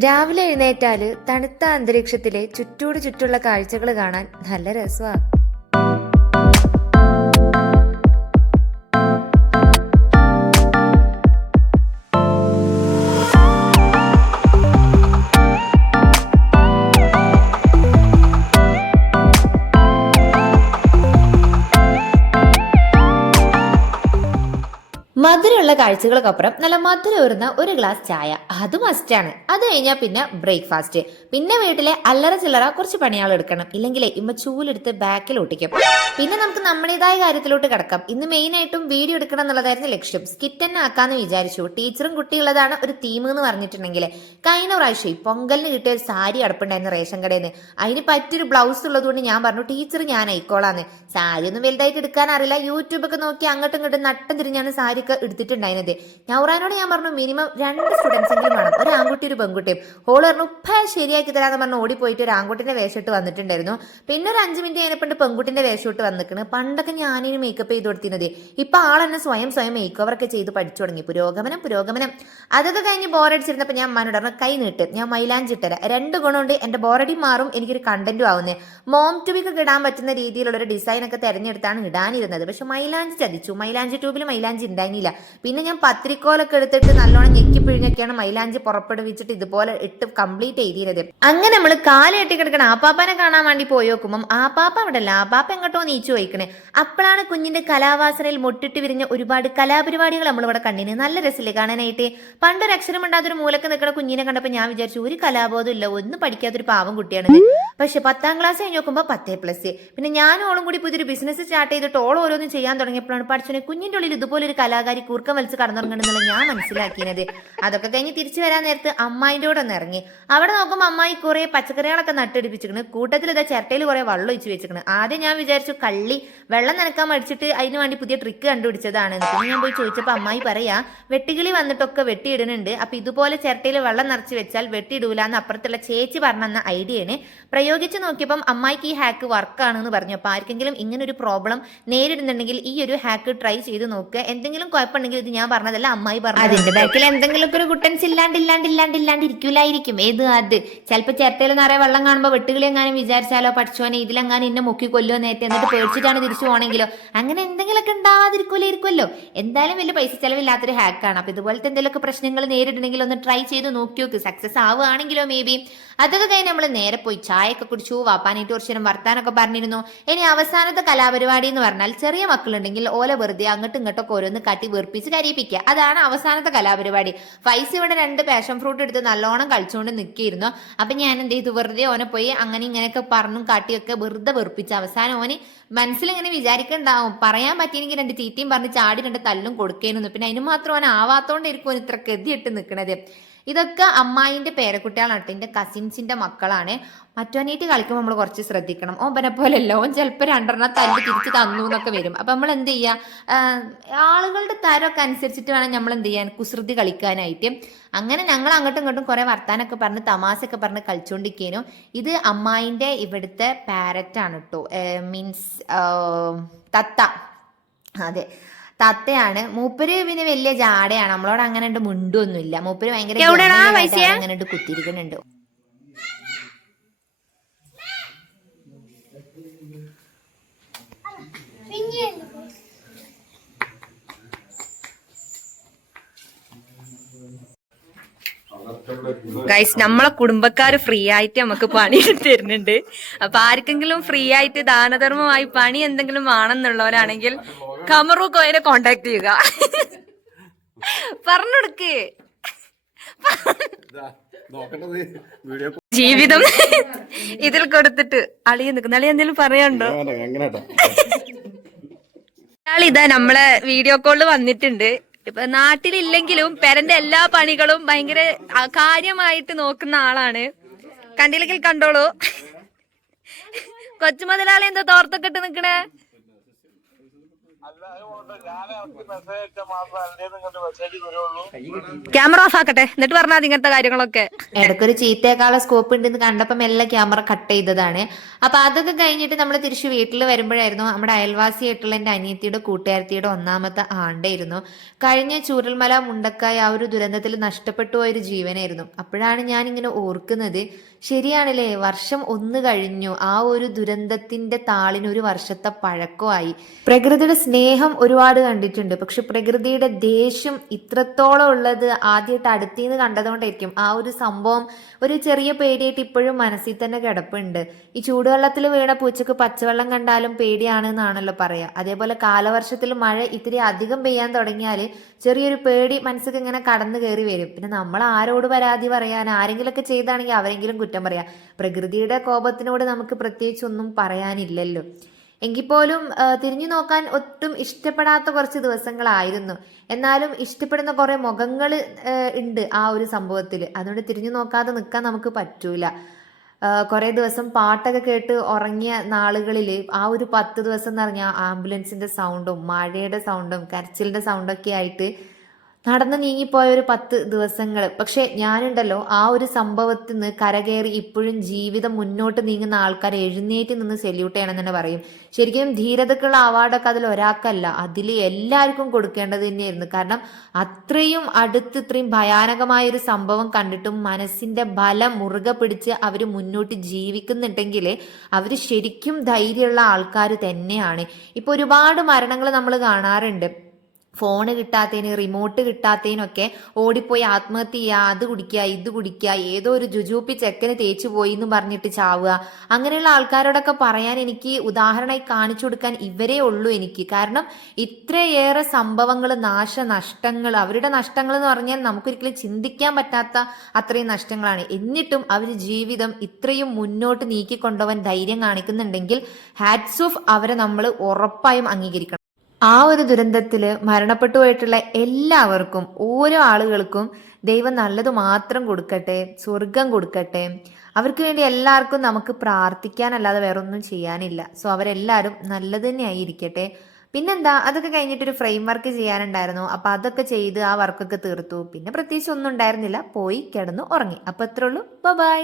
രാവിലെ എഴുന്നേറ്റാൽ തണുത്ത അന്തരീക്ഷത്തിലെ ചുറ്റോട് ചുറ്റുള്ള കാഴ്ചകൾ കാണാൻ നല്ല രസമാണ് മധുരമുള്ള കാഴ്ചകൾക്കപ്പുറം നല്ല മധുരം ഒരു ഗ്ലാസ് ചായ. അത് മസ്റ്റാണ് അത് കഴിഞ്ഞാൽ പിന്നെ ബ്രേക്ക്ഫാസ്റ്റ് പിന്നെ വീട്ടിലെ അല്ലറ ചില്ലറ കുറച്ച് പണിയാൾ എടുക്കണം. ഇല്ലെങ്കിലേ ഇമ്മ ചൂലെടുത്ത് ബാക്കിൽ ഒട്ടിക്കും. പിന്നെ നമുക്ക് നമ്മുടേതായ കാര്യത്തിലോട്ട് കിടക്കാം. ഇന്ന് മെയിൻ ആയിട്ടും വീഡിയോ എടുക്കണം എന്നുള്ളതായിരുന്നു ലക്ഷ്യം. സ്കിറ്റ് തന്നെ ആക്കാന്ന് വിചാരിച്ചു. ടീച്ചറും കുട്ടിയുള്ളതാണ് ഒരു തീം എന്ന് പറഞ്ഞിട്ടുണ്ടെങ്കിൽ കഴിഞ്ഞ പ്രാവശ്യം പൊങ്കലിന് കിട്ടിയ ഒരു സാരി അടപ്പുണ്ടായിരുന്നു റേഷൻ കടയിൽ നിന്ന് അതിന് പറ്റിയൊരു ബ്ലൗസ് ഉള്ളതുകൊണ്ട് ഞാൻ പറഞ്ഞു ടീച്ചർ ഞാൻ ആയിക്കോളാന്ന് സാരി ഒന്നും വലുതായിട്ട് എടുക്കാൻ അറിയില്ല. യൂട്യൂബൊക്കെ നോക്കി അങ്ങോട്ടും ഇങ്ങോട്ടും നട്ടം തിരിഞ്ഞാണ് സാരി ഒക്കെ എടുത്തിട്ടുണ്ടായിരുന്നത്. നൗറാനോട് ഞാൻ പറഞ്ഞു മിനിമം രണ്ട് സ്റ്റുഡൻസ് വേണം. ഒരു ആൺകുട്ടി ഒരു പെൺകുട്ടിയും ഹോൾ പറഞ്ഞു ഉപ്പ ശരിയാക്കി തരാന്ന് പറഞ്ഞു ഓടിപ്പോയിട്ട് ഒരു ആൺകുട്ടിന്റെ വേഷം ഇട്ട് വന്നിട്ടുണ്ടായിരുന്നു. പിന്നെ ഒരു അഞ്ച് മിനിറ്റ് കഴിഞ്ഞപ്പോൾ പെൺകുട്ടിന്റെ വേഷം ഇട്ട് പണ്ടൊക്കെ ഞാനിനി മേക്കപ്പ് ചെയ്ത് കൊടുത്തിരുന്നത്. ഇപ്പൊ ആളെന്നെ സ്വയം സ്വയം മേക്ക് ഓവറൊക്കെ ചെയ്ത് പഠിച്ചു തുടങ്ങി. പുരോഗമനം പുരോഗമനം. അതൊക്കെ കഴിഞ്ഞ് ബോറടിച്ചിരുന്നപ്പോൾ ഞാൻ മനോട് പറഞ്ഞു കൈ നീട്ട്. ഞാൻ മൈലാഞ്ചി ഇട്ടരാം. രണ്ട് ഗുണമുണ്ട് എന്റെ ബോറടി മാറും. എനിക്കൊരു കണ്ടന്റും ആവുന്നേ. മോം ട്യൂബിക്ക് ഇടാൻ പറ്റുന്ന രീതിയിലുള്ള ഒരു ഡിസൈൻ ഒക്കെ തിരഞ്ഞെടുത്താണ് ഇടാനിരുന്നത്. പക്ഷെ മൈലാഞ്ചി ചതിച്ചു. മൈലാഞ്ചി ട്യൂബിൽ മൈലാഞ്ചി ഉണ്ടായിരുന്നില്ല പിന്നെ ഞാൻ പത്രിക്കോലൊക്കെ എടുത്തിട്ട് നല്ലോണം ഞെക്കി പിഴിഞ്ഞൊക്കെയാണ് മൈലാഞ്ചി പുറപ്പെടുവിച്ചിട്ട് ഇതുപോലെ ഇട്ട് കംപ്ലീറ്റ് എഴുതിയത് അങ്ങനെ നമ്മൾ കാൽ കെട്ടി കിടക്കണം ആപ്പാപ്പനെ കാണാൻ വേണ്ടി പോയി നോക്കുമ്പോൾ ആപ്പാപ്പ അവിടെ അല്ല ആപ്പാപ്പ എങ്ങോട്ടോ നീച്ചു വയ്ക്കണേ അപ്പോഴാണ് കുഞ്ഞിന്റെ കലാവാസനയിൽ മുട്ടിട്ട് വിരിഞ്ഞ ഒരുപാട് കലാപരിപാടികൾ നമ്മളിവിടെ കണ്ടിന്. നല്ല രസമില്ലേ കാണാനായിട്ട്. പണ്ടൊരു അക്ഷരം ഉണ്ടാത്തൊരു മൂലക്ക് നിൽക്കുന്ന കുഞ്ഞിനെ കണ്ടപ്പോൾ ഞാൻ വിചാരിച്ചു ഒരു കലാബോധം ഇല്ല ഒന്നും പഠിക്കാത്തൊരു പാവം കുട്ടിയാണിത്. പക്ഷെ പത്താം ക്ലാസ് കഴിഞ്ഞ് നോക്കുമ്പോൾ പത്തേ പ്ലസ് പിന്നെ ഞാനും ഓളും കൂടി പുതിയൊരു ബിസിനസ് സ്റ്റാർട്ട് ചെയ്തിട്ട് ഓൾ ഓരോന്നും ചെയ്യാൻ തുടങ്ങിയപ്പോഴാണ് പഠിച്ചോനെ കുഞ്ഞിന്റെ ഉള്ളിൽ ഇതുപോലെ ഒരു കലാകാരി കൂർക്കം വലിച്ച് കടന്നുറങ്ങണമെന്നുള്ള ഞാൻ മനസ്സിലാക്കിയത്. അതൊക്കെ കഴിഞ്ഞ് തിരിച്ചു വരാൻ നേരത്ത് അമ്മായിന്റെ കൂടെ ഒന്ന് ഇറങ്ങി. അവിടെ നോക്കുമ്പോൾ അമ്മായി കുറേ പച്ചക്കറികളൊക്കെ നട്ടുപിടിപ്പിച്ചിരിക്കണ്. കൂട്ടത്തിൽ ഇതാ ചിരട്ടയിൽ കുറേ വെള്ളം ഒഴിച്ച് വെച്ചിരിക്കണ്. ആദ്യം ഞാൻ വിചാരിച്ചു കള്ളി വെള്ളം നനക്കാൻ മടിച്ചിട്ട് അതിന് വേണ്ടി പുതിയ ട്രിക്ക് കണ്ടുപിടിച്ചതാണ്. പിന്നെ ഞാൻ പോയി ചോദിച്ചപ്പോൾ അമ്മായി പറയാ വെട്ടുകിളി വന്നിട്ടൊക്കെ വെട്ടിയിടുന്നുണ്ട് അപ്പൊ ഇതുപോലെ ചിരട്ടയിൽ വെള്ളം നിറച്ച് വെച്ചാൽ വെട്ടിയിടൂലെന്ന് അപ്പുറത്തുള്ള ചേച്ചി പറഞ്ഞെന്ന ഐഡിയയാണ് പ്രയോഗിച്ച് നോക്കിയപ്പം അമ്മായിക്ക് ഈ ഹാക്ക് വർക്കാണെന്ന് പറഞ്ഞു. അപ്പോൾ ആർക്കെങ്കിലും ഇങ്ങനെ ഒരു പ്രോബ്ലം നേരിടുന്നുണ്ടെങ്കിൽ ഈ ഒരു ഹാക്ക് ട്രൈ ചെയ്ത് നോക്കുക എന്തെങ്കിലും കുഴപ്പമുണ്ടെങ്കിൽ ഇത് ഞാൻ പറഞ്ഞതല്ല അമ്മായി പറഞ്ഞു അതിന്റെ ബാക്കിൽ എന്തെങ്കിലും ഒക്കെ ഒരു കുട്ടൻസ് ഇല്ലാണ്ട് ഇല്ലാണ്ട് ഇല്ലാണ്ട് ഇല്ലാണ്ട് ഇരിക്കൂലായിരിക്കും ഏത് അത്? ചിലപ്പോൾ ചിരട്ടയിൽ നിറയെ വെള്ളം കാണുമ്പോൾ വെട്ടുകളി എങ്ങാനും വിചാരിച്ചാലോ പഠിച്ചോനെ ഇതിലെങ്ങാനും ഇന്നെ മുക്കി കൊല്ലോ നേരത്തെ? എന്നിട്ട് പേടിച്ചിട്ടാണ് തിരിച്ചു പോകണമെങ്കിലോ അങ്ങനെ എന്തെങ്കിലുമൊക്കെ ഉണ്ടാവാതിരിക്കൂലേ ഇരിക്കുമല്ലോ എന്തായാലും വലിയ പൈസ ചെലവില്ലാത്തൊരു ഹാക്കാണ് അപ്പൊ ഇതുപോലത്തെ എന്തെങ്കിലുമൊക്കെ പ്രശ്നങ്ങൾ നേരിടണമെങ്കിൽ ഒന്ന് ട്രൈ ചെയ്ത് നോക്കി നോക്ക്. സക്സസ് ആവുകയാണെങ്കിലോ മേ ബി അതൊക്കെ കഴിഞ്ഞ് നമ്മൾ നേരെ പോയി ചായയൊക്കെ കുടിച്ചു വാപ്പാനായിട്ട് കുറച്ചു നേരം വർത്താനൊക്കെ പറഞ്ഞിരുന്നു. ഇനി അവസാനത്തെ കലാപരിപാടി എന്ന് പറഞ്ഞാൽ ചെറിയ മക്കളുണ്ടെങ്കിൽ ഓല വെറുതെ അങ്ങോട്ടും ഇങ്ങോട്ടൊക്കെ ഓരോന്ന് കാട്ടി വീർപ്പിച്ച് കരയിപ്പിക്കുക. അതാണ് അവസാനത്തെ കലാപരിപാടി. ഫൈസ് ഇവിടെ രണ്ട് പാഷൻ ഫ്രൂട്ട് എടുത്ത് നല്ലോണം കളിച്ചുകൊണ്ട് നിൽക്കിയിരുന്നു അപ്പൊ ഞാൻ എന്ത് ചെയ്തു? വെറുതെ ഓനെ പോയി അങ്ങനെ ഇങ്ങനെയൊക്കെ പറഞ്ഞും കാട്ടിയൊക്കെ വെറുതെ വെറുപ്പിച്ച് അവസാനം ഓന് മനസ്സിലിങ്ങനെ വിചാരിക്കണ്ടാവും. പറയാൻ പറ്റിയെങ്കിൽ രണ്ട് തീറ്റയും പറഞ്ഞ് ചാടി രണ്ട് തല്ലും കൊടുക്കേന്നു പിന്നെ അതിന് മാത്രം ഓൻ ആവാത്തോണ്ടായിരിക്കും ഓൻ ഇത്ര കെതിയിട്ട് നിൽക്കണത് ഇതൊക്കെ അമ്മായിന്റെ പേരക്കുട്ടികളാണ് കേട്ടോ. എന്റെ കസിൻസിന്റെ മക്കളാണ്. മറ്റോനേറ്റ് കളിക്കുമ്പോൾ നമ്മൾ കുറച്ച് ശ്രദ്ധിക്കണം. ഓമ്പനെ പോലെയല്ല. ഓൻ ചിലപ്പോൾ രണ്ടെണ്ണം തല്ലി തിരിച്ച് തന്നു എന്നൊക്കെ വരും. അപ്പം നമ്മൾ എന്ത് ചെയ്യുക ആളുകളുടെ തരമൊക്കെ അനുസരിച്ചിട്ട് വേണം നമ്മൾ എന്ത് ചെയ്യാൻ? കുസൃതി കളിക്കാനായിട്ട്. അങ്ങനെ ഞങ്ങൾ അങ്ങോട്ടും ഇങ്ങോട്ടും കുറേ വർത്താനൊക്കെ പറഞ്ഞ് തമാശയൊക്കെ പറഞ്ഞ് കളിച്ചുകൊണ്ടിരിക്കേനു ഇത് അമ്മായിന്റെ ഇവിടുത്തെ പാരറ്റാണ് കേട്ടോ. മീൻസ് തത്ത. അതെ. തത്തയാണ്. മൂപ്പര് പിന്നെ വലിയ ജാടയാണ്. നമ്മളോട് അങ്ങനെ മുണ്ടൊന്നുമില്ല. മൂപ്പര് ഭയങ്കര? അങ്ങനെ കുത്തിരിക്കുന്നുണ്ട് ഗൈസ് നമ്മളെ കുടുംബക്കാര് ഫ്രീ ആയിട്ട് നമുക്ക് പണി തരുന്നുണ്ട്. അപ്പൊ ആർക്കെങ്കിലും ഫ്രീ ആയിട്ട് ദാനധർമ്മമായി പണി എന്തെങ്കിലും ആണെന്നുള്ളവരാണെങ്കിൽ കമറു കോയനെ കോണ്ടാക്ട് ചെയ്യുക. പറഞ്ഞെടുക്ക് ജീവിതം ഇതിൽ കൊടുത്തിട്ട് അളിയ നിൽക്കുന്ന. അളിയ എന്തെങ്കിലും പറയാനുണ്ടോ? ഇതാ നമ്മളെ വീഡിയോ കോളിൽ വന്നിട്ടുണ്ട്. ഇപ്പൊ നാട്ടിലില്ലെങ്കിലും പെരന്റെ എല്ലാ പണികളും ഭയങ്കര കാര്യമായിട്ട് നോക്കുന്ന ആളാണ്. കണ്ടില്ലെങ്കിൽ കണ്ടോളൂ. കൊച്ചു മുതലാളി എന്താ തോർത്തൊക്കെ ഇട്ട് നിക്കണേ? ക്യാമറ ഓഫ് ആക്കട്ടെ. എന്നിട്ട് പറഞ്ഞാൽ മതി ഇങ്ങനത്തെ കാര്യങ്ങളൊക്കെ. ഇടയ്ക്കൊരു ചീത്തയേക്കാളെ സ്കോപ്പ് ഉണ്ടെന്ന് കണ്ടപ്പം മെല്ലെ ക്യാമറ കട്ട് ചെയ്തതാണ്. അപ്പൊ അതൊക്കെ കഴിഞ്ഞിട്ട് നമ്മൾ തിരിച്ചു വീട്ടിൽ വരുമ്പോഴായിരുന്നു നമ്മുടെ അയൽവാസിയായിട്ടുള്ള എന്റെ അനിയത്തിയുടെ കൂട്ടുകാരത്തിയുടെ ഒന്നാമത്തെ ആണ്ടായിരുന്നു. കഴിഞ്ഞ ചൂരൽമല മുണ്ടക്കായ ആ ഒരു ദുരന്തത്തിൽ നഷ്ടപ്പെട്ടു പോയൊരു ജീവനായിരുന്നു. അപ്പോഴാണ് ഞാൻ ഇങ്ങനെ ഓർക്കുന്നത് ശരിയാണല്ലേ വർഷം ഒന്ന് കഴിഞ്ഞു. ആ ഒരു ദുരന്തത്തിന്റെ താളിന് ഒരു വർഷത്തെ പഴക്കമായി. പ്രകൃതിയുടെ സ്നേഹം ഒരുപാട് കണ്ടിട്ടുണ്ട്. പക്ഷെ പ്രകൃതിയുടെ ദേഷ്യം ഇത്രത്തോളം ഉള്ളത് ആദ്യമായിട്ട് അടുത്തിന്ന് കണ്ടതുകൊണ്ടായിരിക്കും. ആ ഒരു സംഭവം ഒരു ചെറിയ പേടിയായിട്ട് ഇപ്പോഴും മനസ്സിൽ തന്നെ കിടപ്പുണ്ട്. ഈ ചൂടുവെള്ളത്തിൽ വീണ പൂച്ചക്ക് പച്ചവെള്ളം കണ്ടാലും പേടിയാണ് എന്നാണല്ലോ പറയാ അതേപോലെ കാലവർഷത്തിൽ മഴ ഇത്തിരി അധികം പെയ്യാൻ തുടങ്ങിയാൽ ചെറിയൊരു പേടി മനസ്സിൽ ഇങ്ങനെ കടന്നു കയറി വരും. പിന്നെ നമ്മൾ ആരോട് പരാതി പറയാൻ ആരെങ്കിലുമൊക്കെ ചെയ്താണെങ്കിൽ അവരെങ്കിലും കുറ്റം പറയാം. പ്രകൃതിയുടെ കോപത്തിനോട് നമുക്ക് പ്രത്യേകിച്ച് ഒന്നും പറയാനില്ലല്ലോ. എങ്കിൽ പോലും തിരിഞ്ഞു നോക്കാൻ ഒട്ടും ഇഷ്ടപ്പെടാത്ത കുറച്ച് ദിവസങ്ങളായിരുന്നു. എന്നാലും ഇഷ്ടപ്പെടുന്ന കുറേ മുഖങ്ങൾ ഉണ്ട് ആ ഒരു സംഭവത്തിൽ അതുകൊണ്ട് തിരിഞ്ഞു നോക്കാതെ നിൽക്കാൻ നമുക്ക് പറ്റൂല. കുറേ ദിവസം പാട്ടൊക്കെ കേട്ട് ഉറങ്ങിയ നാളുകളിൽ ആ ഒരു പത്ത് ദിവസം എന്ന് പറഞ്ഞാൽ ആംബുലൻസിന്റെ സൗണ്ടും മഴയുടെ സൗണ്ടും കരച്ചിലിന്റെ സൗണ്ടൊക്കെ ആയിട്ട് നടന്നു നീങ്ങിപ്പോയ ഒരു പത്ത് ദിവസങ്ങൾ പക്ഷെ ഞാനുണ്ടല്ലോ ആ ഒരു സംഭവത്തിൽ നിന്ന് കരകയറി ഇപ്പോഴും ജീവിതം മുന്നോട്ട് നീങ്ങുന്ന ആൾക്കാരെ എഴുന്നേറ്റ് നിന്ന് സെല്യൂട്ട് ചെയ്യണം തന്നെ പറയും. ശരിക്കും ധീരതക്കുള്ള അവാർഡൊക്കെ അതിൽ ഒരാൾക്കല്ല അതിൽ എല്ലാവർക്കും കൊടുക്കേണ്ടത് തന്നെയായിരുന്നു. കാരണം അത്രയും അടുത്ത് ഇത്രയും ഭയാനകമായ ഒരു സംഭവം കണ്ടിട്ടും മനസ്സിന്റെ ബലം മുറുകെ പിടിച്ച് അവർ മുന്നോട്ട് ജീവിക്കുന്നുണ്ടെങ്കിൽ അവർ ശരിക്കും ധൈര്യമുള്ള ആൾക്കാർ തന്നെയാണ്. ഇപ്പൊ ഒരുപാട് മരണങ്ങൾ നമ്മൾ കാണാറുണ്ട്. ഫോണ് കിട്ടാത്തതിന് റിമോട്ട് കിട്ടാത്തതിനൊക്കെ ഓടിപ്പോയി ആത്മഹത്യ ചെയ്യുക അത് കുടിക്കുക ഇത് കുടിക്കുക ഏതോ ഒരു ജുജൂപ്പി ചെക്കന് തേച്ചു പോയി എന്ന് പറഞ്ഞിട്ട് ചാവുക. അങ്ങനെയുള്ള ആൾക്കാരോടൊക്കെ പറയാൻ എനിക്ക് ഉദാഹരണമായി കാണിച്ചു കൊടുക്കാൻ ഇവരേ ഉള്ളൂ എനിക്ക്. കാരണം ഇത്രയേറെ സംഭവങ്ങൾ നാശനഷ്ടങ്ങൾ അവരുടെ നഷ്ടങ്ങൾ എന്ന് പറഞ്ഞാൽ നമുക്കൊരിക്കലും ചിന്തിക്കാൻ പറ്റാത്ത അത്രയും നഷ്ടങ്ങളാണ്. എന്നിട്ടും അവർ ജീവിതം ഇത്രയും മുന്നോട്ട് നീക്കിക്കൊണ്ടുപോകാൻ ധൈര്യം കാണിക്കുന്നുണ്ടെങ്കിൽ ഹാറ്റ്സ് ഓഫ് അവരെ നമ്മൾ ഉറപ്പായും അംഗീകരിക്കണം. ആ ഒരു ദുരന്തത്തിൽ മരണപ്പെട്ടു പോയിട്ടുള്ള എല്ലാവർക്കും ഓരോ ആളുകൾക്കും ദൈവം നല്ലത് മാത്രം കൊടുക്കട്ടെ സ്വർഗം കൊടുക്കട്ടെ. അവർക്ക് വേണ്ടി എല്ലാവർക്കും നമുക്ക് പ്രാർത്ഥിക്കാനല്ലാതെ വേറെ ഒന്നും ചെയ്യാനില്ല. സോ അവരെല്ലാവരും നല്ലത് തന്നെയായിരിക്കട്ടെ പിന്നെന്താ അതൊക്കെ കഴിഞ്ഞിട്ട് ഒരു ഫ്രെയിം വർക്ക് ചെയ്യാനുണ്ടായിരുന്നു. അപ്പൊ അതൊക്കെ ചെയ്ത് ആ വർക്കൊക്കെ തീർത്തു. പിന്നെ പ്രത്യേകിച്ച് ഒന്നും ഉണ്ടായിരുന്നില്ല. പോയി കിടന്നു ഉറങ്ങി. അപ്പൊ അത്രേ ഉള്ളൂ. ബൈ